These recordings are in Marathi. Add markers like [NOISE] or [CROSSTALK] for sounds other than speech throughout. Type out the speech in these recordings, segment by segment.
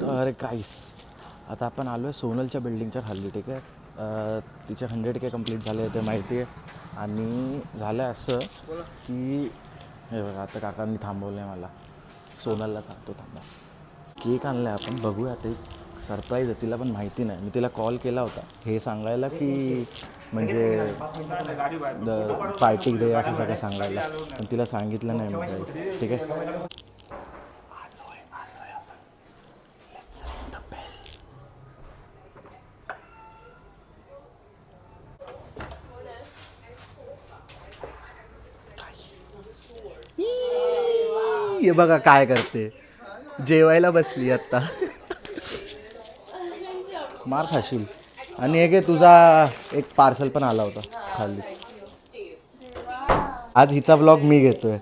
तर काहीच आता आपण आलो आहे सोनलच्या बिल्डिंगच्या खाली ठीक आहे? तिचे हंड्रेड के कंप्लीट झाले आहे ते माहिती आहे आणि झालं आहे असं की हे बघा आता काकांनी थांबवलं आहे मला. सोनलला सांगतो थांबा. केक आणला आहे आपण बघूया ते सरप्राईज आहे तिला पण माहिती नाही. मी तिला कॉल केला होता. हे सांगायला की म्हणजे पार्टी दे असं सगळं सांगायला. पण तिला सांगितलं नाही मग ठीक आहे? हे बघा काय करते. जेवायला बसली आत्ता मार खाशील. आणि एक आहे तुझा एक पार्सल पण आला होता खाली. आज हिचा व्लॉग मी घेतोय.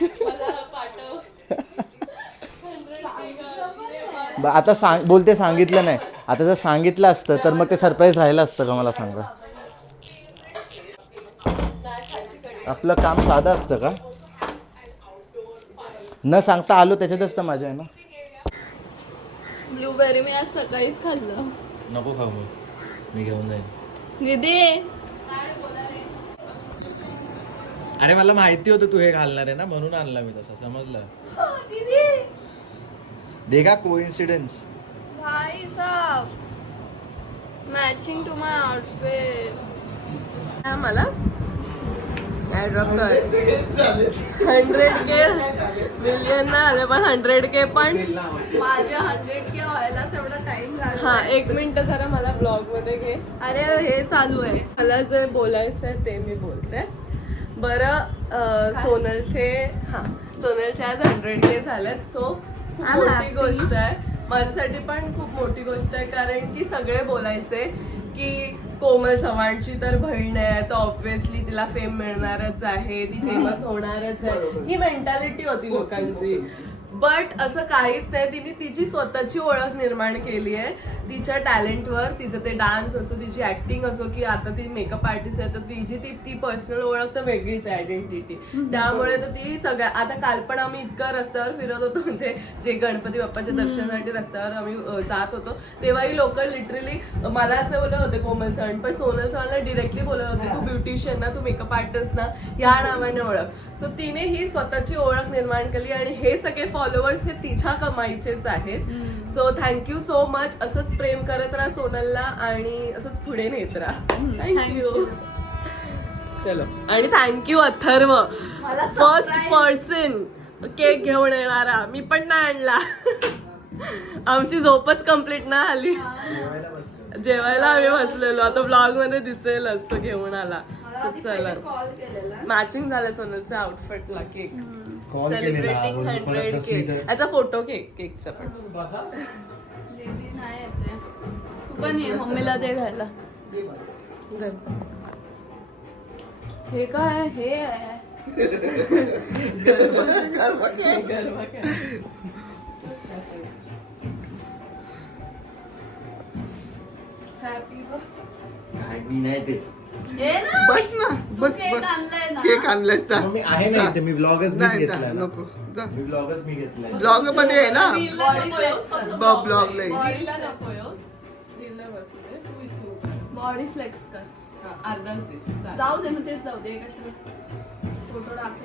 [LAUGHS] आता सांग बोलते सांगितलं नाही. आता जर सांगितलं असतं तर मग ते सरप्राईज राहिलं असतं का मला सांगा? आपलं काम साधं असतं का? न सांगता आलो त्याच्यातच तर मजा आहे ना? ब्लूबेरी मी आज सकाळीच खाल्लं. नको खाऊ मग. मी घेऊन जाईन. निधी! अरे मला माहिती होतं तू हे घालणार आहे ना म्हणून आणला मी तसा समजलं? देगा को इन्सिडेंस भाई साहब मॅचिंग टू माय आउटफिट मला? हंड्रेड के मिलियन ना आले पण हंड्रेड के पण? माझे हंड्रेड के व्हायला तेवढा टाइम लागला हा एक मिनिट जरा मला ब्लॉगमध्ये घे. अरे हे चालू आहे. मला जे बोलायचं आहे ते मी बोलते. बरं सोनलचे हा सोनलचे आज हंड्रेड के झालेत सो मोठी. गोष्ट आहे. माझ्यासाठी पण खूप मोठी गोष्ट आहे कारण की सगळे बोलायचे की कोमल चव्हाणची तर बहीण आहे तर ऑब्व्हियसली तिला फेम मिळणारच आहे ती फेमस होणारच आहे. ही मेंटॅलिटी होती लोकांची. बट असं काहीच नाही तिने तिची स्वतःची ओळख निर्माण केली आहे. तिच्या टॅलेंटवर तिचं ते डान्स असो तिची ऍक्टिंग असो की आता ती मेकअप आर्टिस्ट आहे तर तिची ती ती पर्सनल ओळख तर वेगळीच आहे आयडेंटिटी त्यामुळे तर ती सगळ्या आता काल पण आम्ही इतकं रस्त्यावर फिरत होतो म्हणजे जे गणपती बाप्पाच्या दर्शनासाठी रस्त्यावर आम्ही जात होतो. तेव्हाही लोक लिटरली मला असं बोलत होते कोमल चव्हाण पण सोनल चव्हाणला डिरेक्टली बोलत होते तू ब्युटिशियन ना तू मेकअप आर्टिस्ट ना या नावाने ओळख. सो तिने ही स्वतःची ओळख निर्माण केली आणि हे सगळे फॉलोअर्स हे तिच्या कमाईचेच आहेत. सो थँक्यू सो मच असंच प्रेम करत राहा सोनलला आणि असंच पुढे नेत राहा. थँक्यू चलो. आणि thank you Atharva. First person cake घेऊन येणारा. मी पण नाही आणला. आमची झोपच कंप्लीट नाही आली. जेवायला आम्ही बसलेलो. आता ब्लॉगमध्ये दिसेलच तो घेऊन आला. चला. कॉल केलेला. मॅचिंग झालं सोनलच्या आउटफिटला केक Call केलेला, सेलिब्रेटिंग बोलली, परत हंड्रेड नसली केक तर. याचा फोटो केक केकचा पण बेबी नाही येते तू पण ये मम्मीला दे घ्यायला धर. हे काय हे आहे गरबा खेळ. Happy birthday. मी नाही ते ये ना बस ना बस केक बस आणलाय ना केक आणलायस का मग मी आहे ना इथे मी ब्लॉगच मीच नाही घेतलाय नाही, ना. नको जा मी ब्लॉगच मी घेतलाय ब्लॉगमध्ये आहे ना रीलला नको येऊस, फक्त ब- blog blog ला ला ये. ये. रीलला नको येऊस. रीलला बसू दे. तू इथे उभा राहा. बॉडी फ्लेक्स कर हा, अर्धाच दिस चालेल. जाऊ दे मग तेच जाऊ दे कशाला फोटो टाकते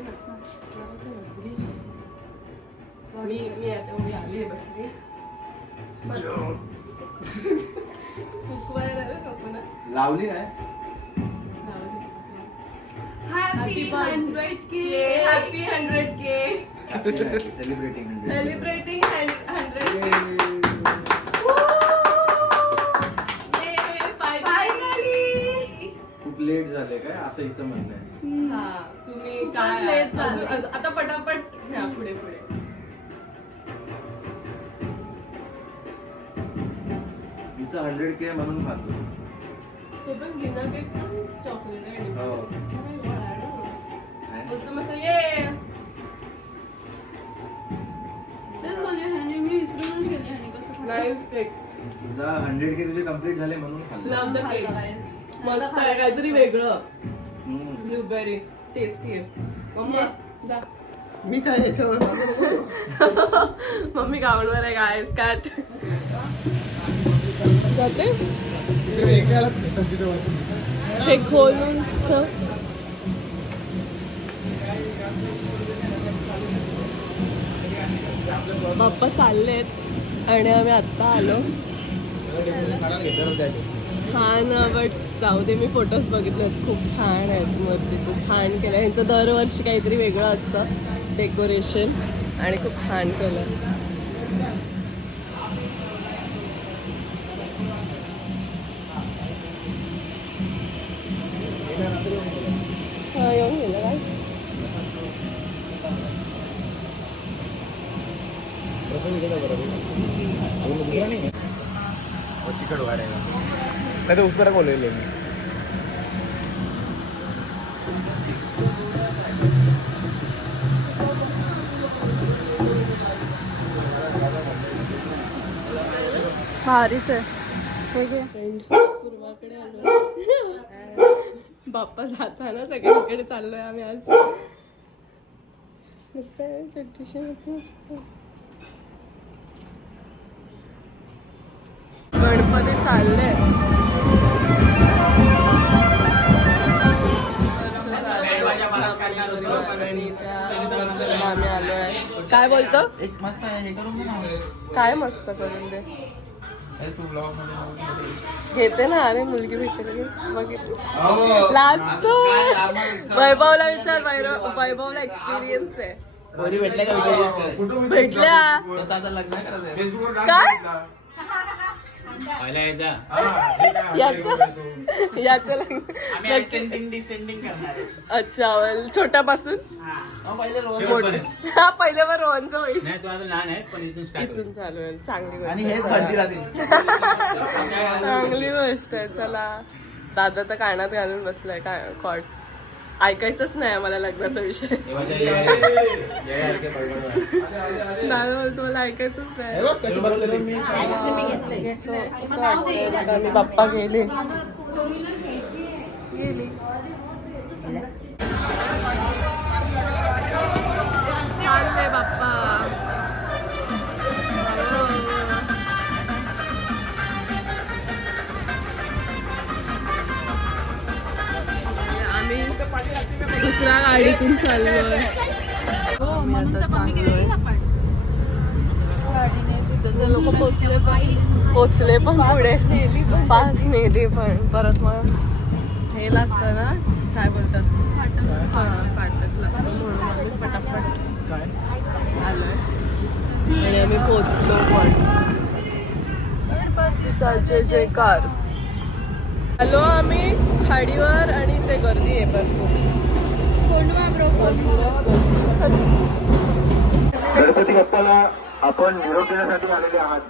मी मी आता उभी आली आहे बसली फुकवायला रे नको ना. लावली नाही जाऊ दे. Happy. Hundred K happy hundred K celebrating celebrating hundred खूप लेट झाले काय? असं हिचं म्हणणं आहे. हा तुम्ही काय late झाले. अजून- अजून- आता पटापट ह्या पुढे पुढे. हिचं हंड्रेड के म्हणून खातो ते पण गिनर केक चॉकलेट आहे. हो. खाल्लं. नाईस केक हंड्रेड के तुझे कंप्लीट झाले म्हणून खाल्लं. लांब द केक मस्त आहे काहीतरी वेगळं. ब्लूबेरी टेस्टी आहे. मम्मा जा. मी काय याच्यावर मम्मी गावांवर आहे गायस कॅट जाते? हे खोलून ठेव. बाप्पा चाललेत आणि आम्ही आत्ता आलो. हा ना बट जाऊ दे मी फोटोज बघितले खूप छान आहेत मूर्तीचं छान केलं ह्यांचं दरवर्षी काहीतरी वेगळं असतं डेकोरेशन आणि खूप छान केलं हा येऊन गेलं काय चिकट वगैरे नाही तर उत्तर बोललेले मी. भारीच आहे पूर्वाकडे आलो. बाप्पा जाताना सगळीकडे चाललोय आम्ही आज. मस्त आहे छोटीशी मस्त. गणपती चालले आम्ही आलोय. काय बोलतो? एक मस्त आहे हे करून दे ना. काय मस्त करून दे. घेते. ना अरे मुलगी भेटेल बघितली. लाजतो वैभवला विचार वैरव- वैभवला एक्सपिरियन्स आहे. पोरी भेटले का विचार भेटल्या. काय? पहिला येता [LAUGHS] याचं याचं लग्न आम्ही ascending descending करणार आहे. अच्छा well, छोट्यापासून शेवटपर्यंत. हा पहिले वर रोहनचं होईल. नाही तू आता लहान आहे पण इथून स्टार्ट इथून चालू आहे चांगली गोष्ट आणि आहे. हेच भरती [LAUGHS] राहतील चांगली गोष्ट आहे चला. दादा तर कानात घालून बसलाय काय कॉर्ड्स ऐकायचंच नाही आम्हाला लग्नाचा विषय दादा बोलतो मला ऐकायचंच नाही हे मी बाप्पा गेली दुसऱ्या गाडीतून चाललोय. आम्ही आता चाललोय लोक पोचले पण. पोचले पण पुढे. पाच नेली पण. परत मग हे लागतं ना काय बोलतात? हा फाटक लागतं म्हणून आम्ही फटाफट आलोय. आणि आम्ही पोचलो पण. जय जयकार आलो आम्ही खाडीवर आणि ते गर्दी आहे भरपूर. गणपती बाप्पाला आपण निरोप देण्यासाठी आलेले आहात.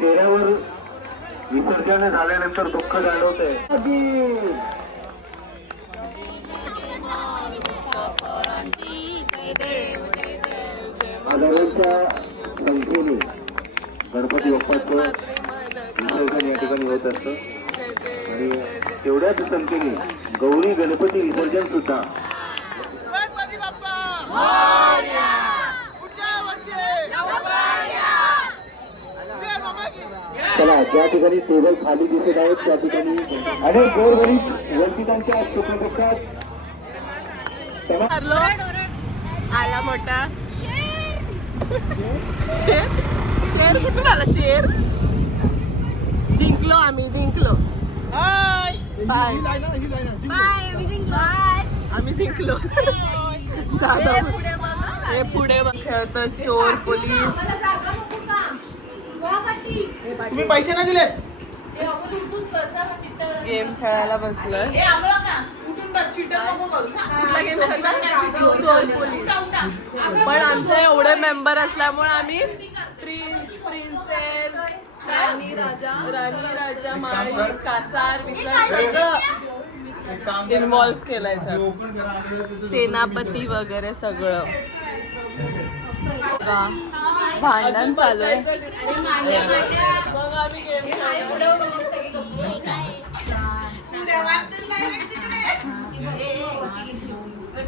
चेहऱ्यावर विसर्जन झाल्यानंतर दुःख जाणवत. आहे संख्येने गणपती बाप्पाचं विसर्जन या ठिकाणी होत असतं. आणि तेवढ्याच संख्येने गौरी गणपती विसर्जन सुद्धा. चला ज्या ठिकाणी टेबल खाली दिसत आहेत त्या ठिकाणी अनेक गोरगरीब वंचितांच्या आला मोठा. शेर? शेर कुठून आला? शेर? जिंकलो आम्ही जिंकलो. बाय आम्ही जिंकलो दादा हे पुढे बघ खेळतात चोर पोलीस तुम्ही पैसे नाही दिले गेम खेळायला बसलोय कुठला गेम खेळता चोर पोलीस पण आमचे एवढे मेंबर असल्यामुळे आम्ही प्रिन्स प्रिन्सेस राणी राजा राणी राजा माळी कासार विसार सगळं इन्व्हॉल्व केलंय याच्यात. सेनापती वगैरे सगळं. भांडण चालू आहे. मग आम्ही गेम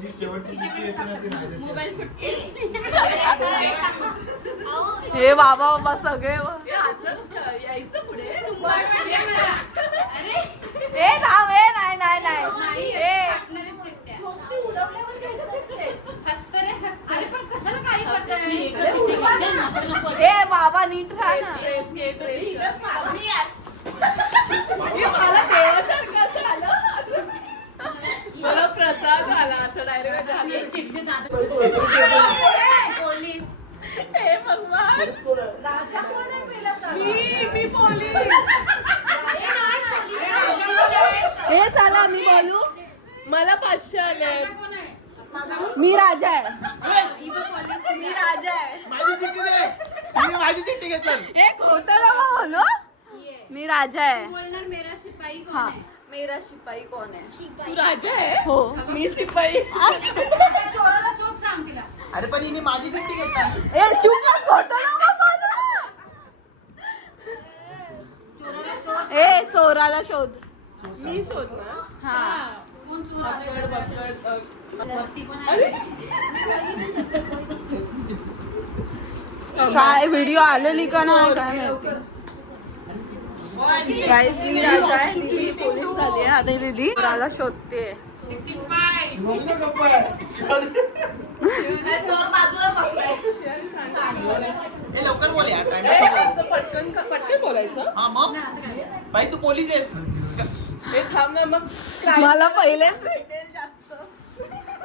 [LAUGHS] हे बाबा बाबा सगळे यायचं पुढे ए थांब ए नाही नाही नाही ए ए बाबा नीट राहा ना मला देवासारखं असं आलं मला प्रसाद आला असं डायरेक्ट हे भगवान मी मी पोलीस हे चला मी बोलू मला पाचशे आले मी राजा आहे मी राजा आहे माझी चिठ्ठी घेतलं हे खोटं नको बोलू मी राजा आहे बोलणार मेरा शिपाई कौन हा है मेरा शिपाई कोण आहे? तू राजा आहे? हो. मी शिपाई. चोराला शोध सांग तिला. अरे पण हिने माझी चिठ्ठी घेतला ए चुप बस, खोटं नको बोलू ए चोराला शोध. मी शोधणार? हा. कोण चोराला पकड, पकड, अ, काय व्हिडिओ आलेली का नाही? काय माहिती. गाईज मी राजा आहे. निधी पोलीस झाली आहे. आता ही निधी चोराला शोधते. लवकर बोल यार. ए, असं पटकन पटकन बोलायचं? हा मग? बाई तू पोलीस आहेस. हे थांब ना मग मला पहिलेच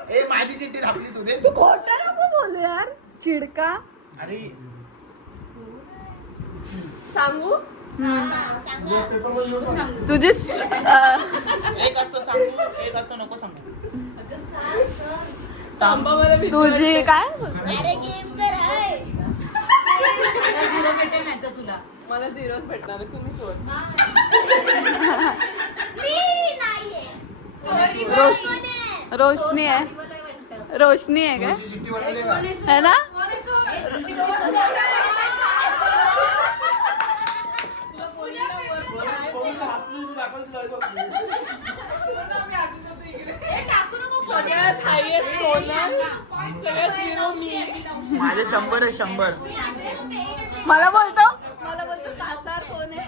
ए माझी चिठ्ठी दाखली तू दे. खोटं नको बोलू यार. चिडका. अरे. सांगू? तुझी एक असतं सांगू एक असतं नको सांगू. तुझी काय? मला झिरोच भेटणार तुम्ही सोड. रोश रोशनी. आहे. रोशनी आहे काय? है ना? सगळ्यात सोनं सगळ्यात झिरो मी माझे शंभर आहे शंभर. मला बोलतो? मला बोलतो कासार कोण आहे?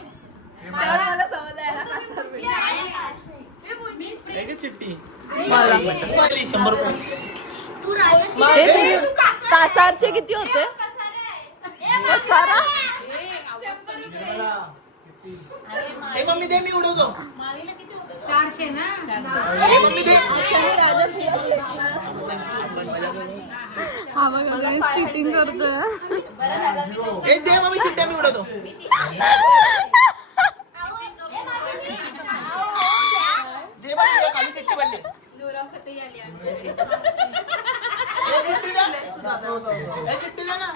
त्यावर मला समज यायला कासार चिठ्ठी. मला. शंभर कासारचे किती होते? कसारा? ए मम्मी दे मी उडवतो. चारशे ना? ए मम्मी दे. हा बघा गाईस चिटिंग करतोय दे मम्मी चिठ्ठ्या मी उडवतो. बघ तुझ्या खाली पडली. द्या. द्या ना.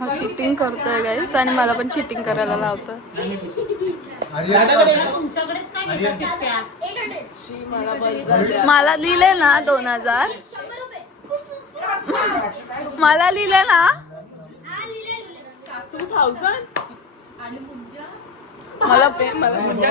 हा चिटिंग करतोय गाईस आणि मला पण चिटिंग करायला लावतोय. मला लिहिले ना दोन हजार. मला लिहिले ना? टू थाउजंड मला मला मुंजा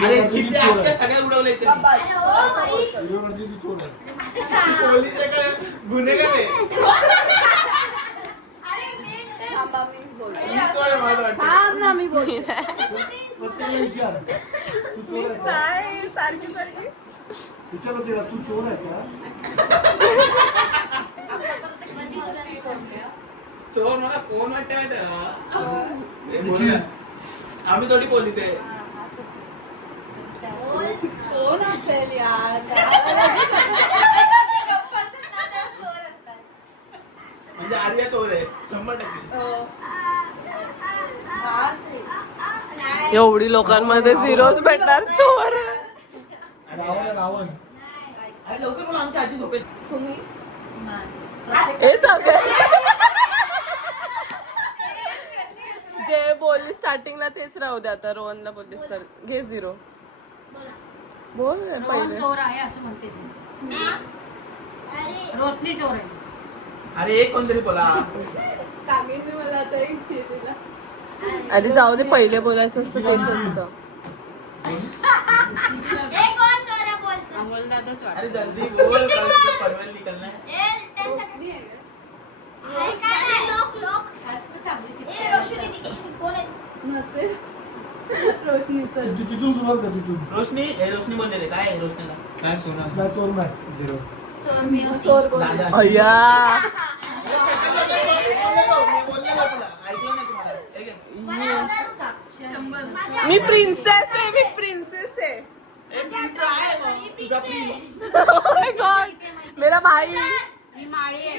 अरे चिल्ले आमच्या सगळ्या उडवले पोलीस गुन्हे सारखी सारखी विचारलं तिला तू चोर आहे का चोर मला कोण माहिती आम्ही थोडी पोलीस आहे म्हणजे आर्या चोर आहे शंभर टक्के एवढी लोकांमध्ये झिरोच भेटणार चोर लवकर मला आमच्या आजी झोपेत तुम्ही हे सांगा जे बोलली स्टार्टिंगला तेच राहू दे आता. रोहनला बोललीस तर. घे झिरो बोल. रोहन चोर आहे असं म्हणते ती. रोशनी चोर आहे. अरे एक कोणतरी बोला. अरे. जाऊ दे पहिले बोलायचं असतं तेच असत. अरे जल्दी बोल परवेल निकलना है नसेल तू तिथून सुरुवात कर तिथून. रोशनी रोशनी रे, काय रोशनीला? काय सोना? काय चोर नाही? झिरो. चोर मी प्रिन्सेस आहे मी प्रिन्सेस आहे. Oh मेरा भाई. मी माळी आहे.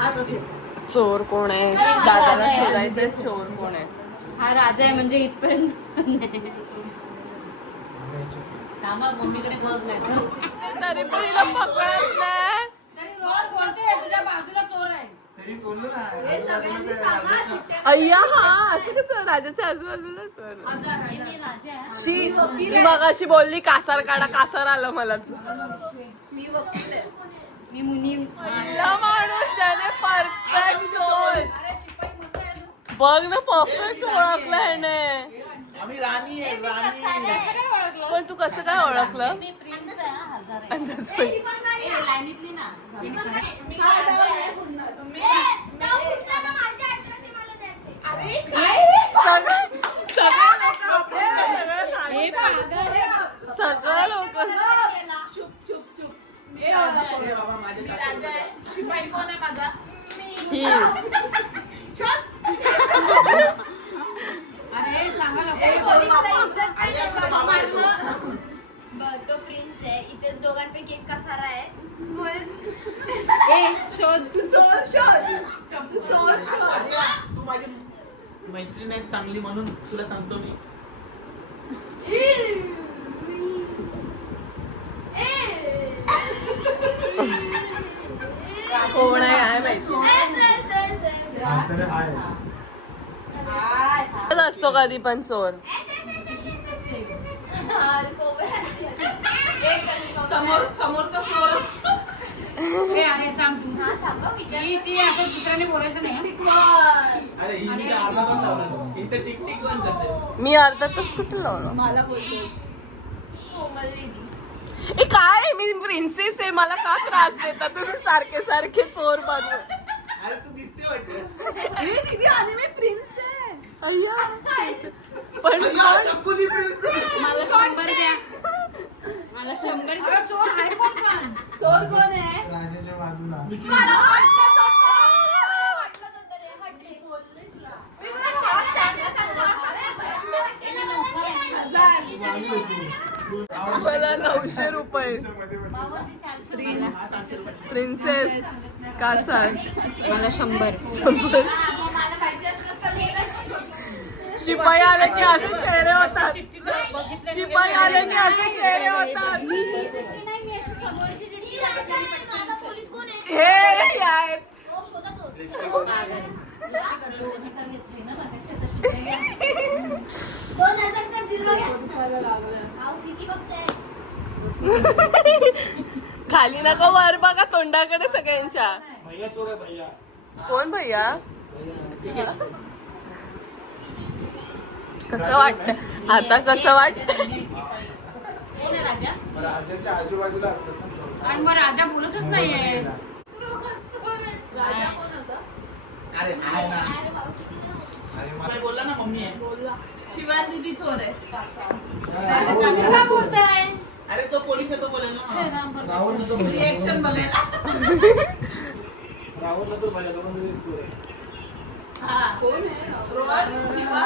हो चोर कोण आहे? दादाला शोधायचं चोर कोण आहे? हा राजा आहे म्हणजे इथपर्यंत तरी पण नाही. तरी. रोज बोलतोय, तुझ्या बाजूला चोर आहे. अय्या हा असं कसं राजाच्या आजूबाजूला तर. बोलली कासार काढा कासार आलं मलाच मी मी मुनी माणूस त्याने परफेक्ट बघ ना परफेक्ट ओळखलं ह्याने. पण तू कसं काय ओळखलं? अंदाज लाईनीतली ना. सगळं लोक शिपाई कोण आहे माझा? [LAUGHS] अरे सांगा तो प्रिन्स आहे. इथे दोघांपैकी एक कसारा आहे. कोण? शोध. चोर शोध. शोध. तू माझी मैत्रीण आहेस चांगली म्हणून तुला सांगतो मी. कोण आहे? काय माहिती. असतो कधी पण चोर. समोर समोर तर फ्लोर हे मी अर्धा तास कुठे लावलो मला काय? मी प्रिन्सेस आहे. मला का त्रास देता? तुम्ही सारखे सारखे चोर बाजू. अरे तू दिसते वाटतं. प्रिन्स आहे. अय्या पण मला शंभर द्या. मला शंभर चोर [LAUGHS] आहे कोण चोर कोण आहे? राजाच्या बाजूला. मला नऊशे रुपये. प्रिन्सेस कासार मला शंभर. शंभर. शिपाई आले की असे चेहरे होतात. शिपाई आले की असे चेहरे होतात. आहे हे आहेत खाली नका वर बघा तोंडाकडे सगळ्यांच्या. कोण भैया? कसं वाटत? आता कसं वाटत? राजाच्या आजूबाजूला असतात ना आणि मग राजा बोलतच नाहीये. बोलला ना मम्मी चोर आहे. बोलताय अरे तो पोलीस आहे तो बोलेल ना राहुल तो भैया रिएक्शन बघायला. राहुल तो भैया दोन दिवस चोर आहे. हा. कोण आहे? रोहन किंवा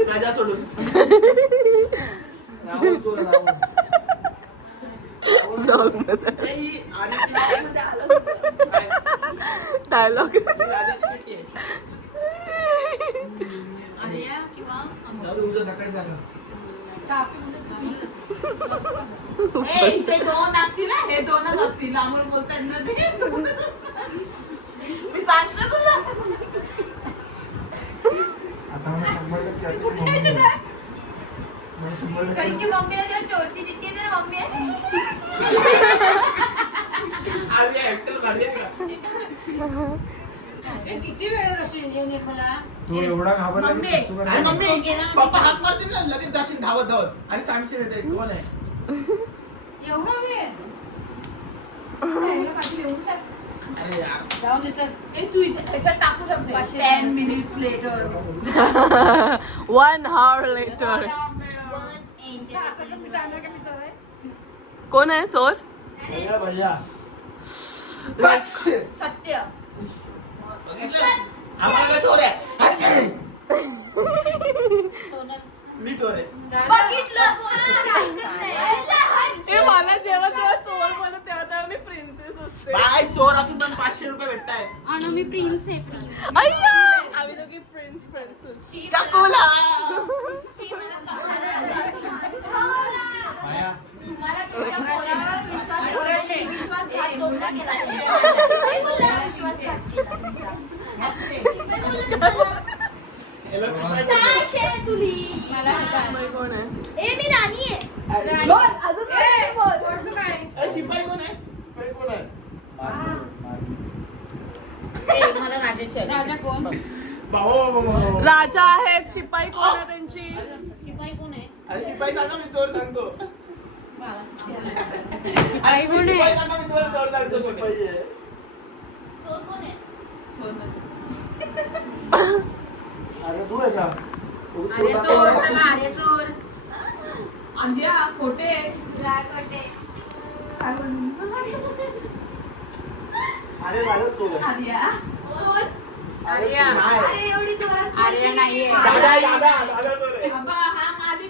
राजा सोडून डायलॉग राजाची सकाळी दोन असतील हे दोनच असतील आम्हाला बोलतात ना ते दोनच असतील. सांगते तुला कारण की मम्मीला जेव्हा चोरची चिठ्ठी येते ना मम्मी आहे. किती वेळ अशी निर्मला तो एवढा घाबरला की मम्मी. सासू अरे करायला मम्मी पप्पा हात मारतील ना लगेच जाशील धावत धावत. आणि सांगशील येते कोण आहे? एवढा वेळ? [LAUGHS] वन हॉर लेटर कोण आहे? चोर? भैया भैया. सत्य बघितलं आम्हाला काय चोर आहे मी चोर आहे बघितलं कोणाला राहायचंच नाही. ते मला जेव्हा जेव्हा चोर म्हणत तेव्हा तेव्हा मी प्रिन्सेस असते बाय चोर असून पण पाचशे रुपये भेटताय आणि मी प्रिन्स आहे प्रिन्स अय्या आम्ही दोघी प्रिन्स प्रिन्सेस शी चकोला शी मला कसारा. माया तुम्हाला तुमच्या पोरावर विश्वास ठेवण्याने विश्वासघात दोनदा केला. शिवाय बोलला, विश्वासघात केला तुमचा. शिवाय बोलला तुम्हाला. याला शिपाई सहाशे तुली. शिपाई कोण आहे ए मी राणी आहे बोलतो. अजून काय बोल काय अरे शिपाई कोण आहे शिपाई कोण आहे मारली, मारली. राजा कोण भाऊ भाऊ राजा आहेत शिपाई कोण आहे त्यांची अरे शिपाई सांगा मी चोर सांगतो. शिपाई कोण आहे? अरे तू आहे आर्या चोर चला आर्या चोर. अंध्या खोटे. रागवटे. अरे माझं चोर. आहे. आर्या. चोर? आर्या. अरे एवढी जोरात आर्या नाहीये. दादा दादा दादा चोर आहे. बाबा हा मालिक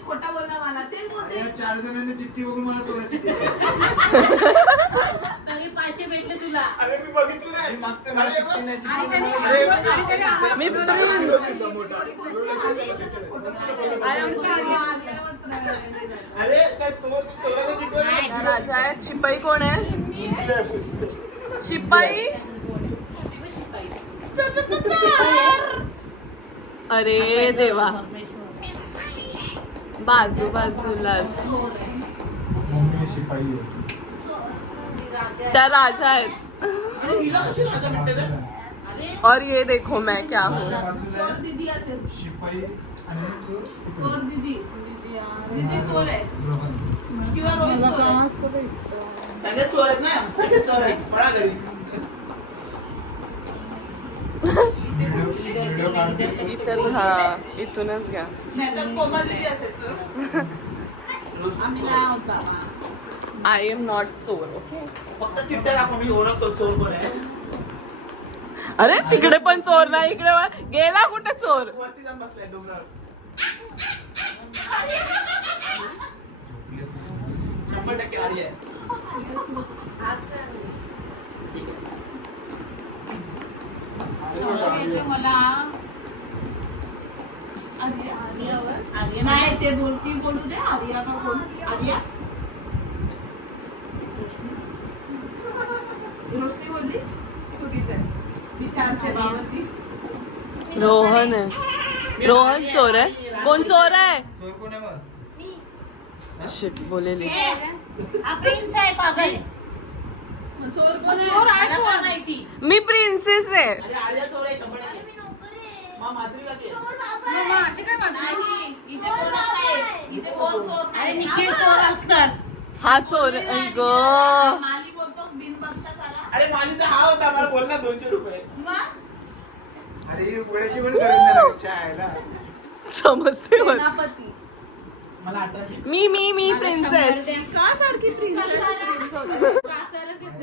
खोटा बोलला मला तेच बोलते अरे चार जणांनी चिठ्ठी बघून मला चोराची चिठ्ठी तरी पाचशे भेटले तुला. अरे मी बघितली नाही. चिठ्ठी नाही, आणि त्याने अरे आणि त्याने मी अरे त्या चोर चोराचा चिठ्ठी आहे. त्या राजा आहेत शिपाई कोण आहे? शिपाई. अरे देवा. बाजू बाजूलाच. त्या राजा आहेत? और ये देखो मैं क्या हूँ दिदी. सगळे आहेत ना सगळे चोर आहेत [LAUGHS] इतर इथं हा इथूनच घ्या. आय एम नॉट चोर ओके फक्त दाखव मी ओळखतो चोर कोण आहे अरे तिकडे पण चोर नाही इकडे वा- गेला कुठे चोर? वरती जाऊन बसलाय डोंगरावर शंभर टक्के आली आहे येते मला आर्या आर्या नाही ते बोलती बोलू दे आर्या का बोल आर्या रोशनी बोललीस विचारशे बावरती रोहन आहे रोहन चोर आहे कोण चोर आहे शिट बोलेली प्रिन्स आहे पागल। चोर कोण आहे कोण माहिती. मी प्रिन्सेस आहे. अरे आर्या चोर आहे शंभर टक्के. मी नोकर आहे. मा माधुरी काकी आहे. चोर बाबा आहे. असे काय म्हणणार नाही इथे चोर कोण बाबा आहे आहे. इथे कोण चोर नाही. निखिल चोर असणार. हा चोर आहे ग माली बोलतो बिन बसता चाला. अरे मालीचा हा होता मला बोलला दोनशे रुपये. मग अरे ही पुण्याची पण करून देणार रिक्षा आहे ना समजते मला. सेनापती. मला अठराशे. मी मी मी प्रिन्सेस का सारखी प्रिन्सेस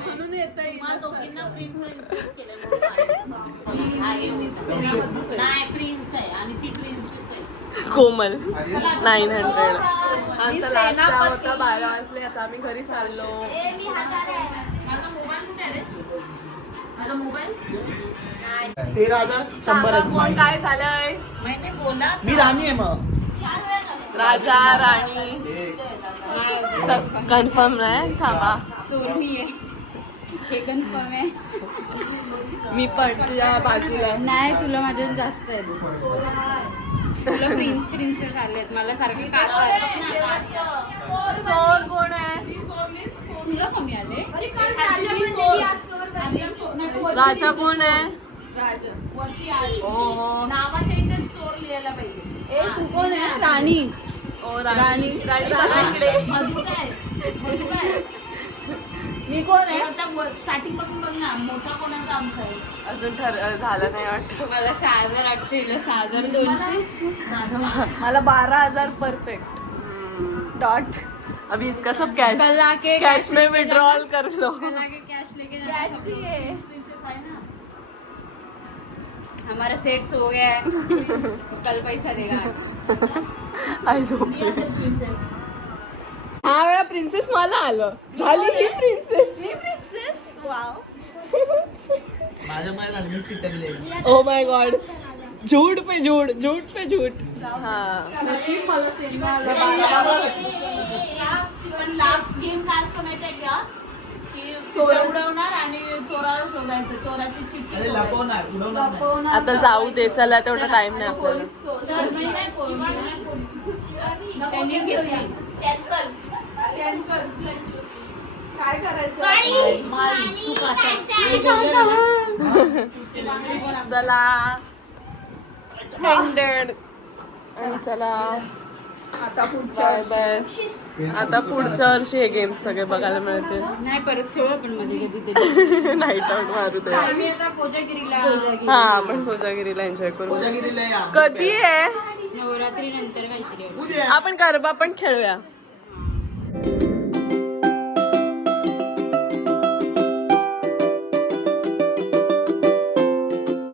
म्हणून येत दोघींना प्रिन्सेस नाही प्रिन्स आहे आणि ती प्रिन्सेस आहे. कोमल. Nine hundred. आमचा लास्ट होता बारा वाजले आता आम्ही घरी चाललो. ए, मी हजार आहे. माझा मोबाईल कुठे आहे रे? माझा मोबाईल तेरा हजार शंभर आहे कोण काय झालंय? मी राणी आहे मग. राजा राणी. कन्फर्म नाही? थांबा. चोर मी आहे. हे कन्फर्म आहे. मी पण तुझ्या बाजूला. नाही तुला माझ्याहून जास्त आहे. तुला प्रिन्स प्रिन्सेस आलेत. मला सारखे कास चोर कोण आहे? तुला कमी आले? अरे काल राजा बनलेली, आज चोर. बनली. राजा कोण आहे? चोर लिहायला पाहिजे. ए तू कोण आहे? राणी. ओ राणी. राणी. मी कोण आहे? स्टार्टिंगपासून बघ ना मोठा कोणाचा अंक आहे? अजून ठर झालं नाही वाटत. मला सहा हजार आठशे सहा हजार दोनशे. मला बारह हजार परफेक्ट डॉट अभी इसका सब कैश कल आके कैश cash में लेके विड्रॉल कर लो. कल आके कैश लेके जाना सब लोग। प्रिन्सेस आहे ना. हमारा सेट हो गया है. [LAUGHS] कल पैसा देगा. आई मी असेल प्रिन्सेस हा वेळा प्रिन्सेस मला आलं. झाली ही प्रिन्सेस माझ्या झालं मी ओ माय गॉड झूठ पे झूठ झूठ पे झूठ. हाँ. पण लास्ट गेम काय असतो माहितीये का? की चोर उडवणार आणि चोराला शोधायचं. चोराची चिठ्ठी अरे शोधायची. लपवणार उडवणार नाही. आता जाऊ दे चला तेवढा टाइम नाही आपल्याला. नाही, नाही, पोलीस, नाही, पोलीस. त्यांनी घेतली. Cancel. चला. हंड्रेड आणि चला. आता पुढच्या बाय आता पुढच्या वर्षी हे गेम्स सगळे बघायला मिळतील. नाही परत खेळू आपण मध्ये कधीतरी नाईट आउट मारू दे. आम्ही आता कोजागिरीला हा आपण कोजागिरीला एन्जॉय करू. कधी आहे? नवरात्री नंतर काहीतरी आपण गरबा पण खेळूया. Thank you.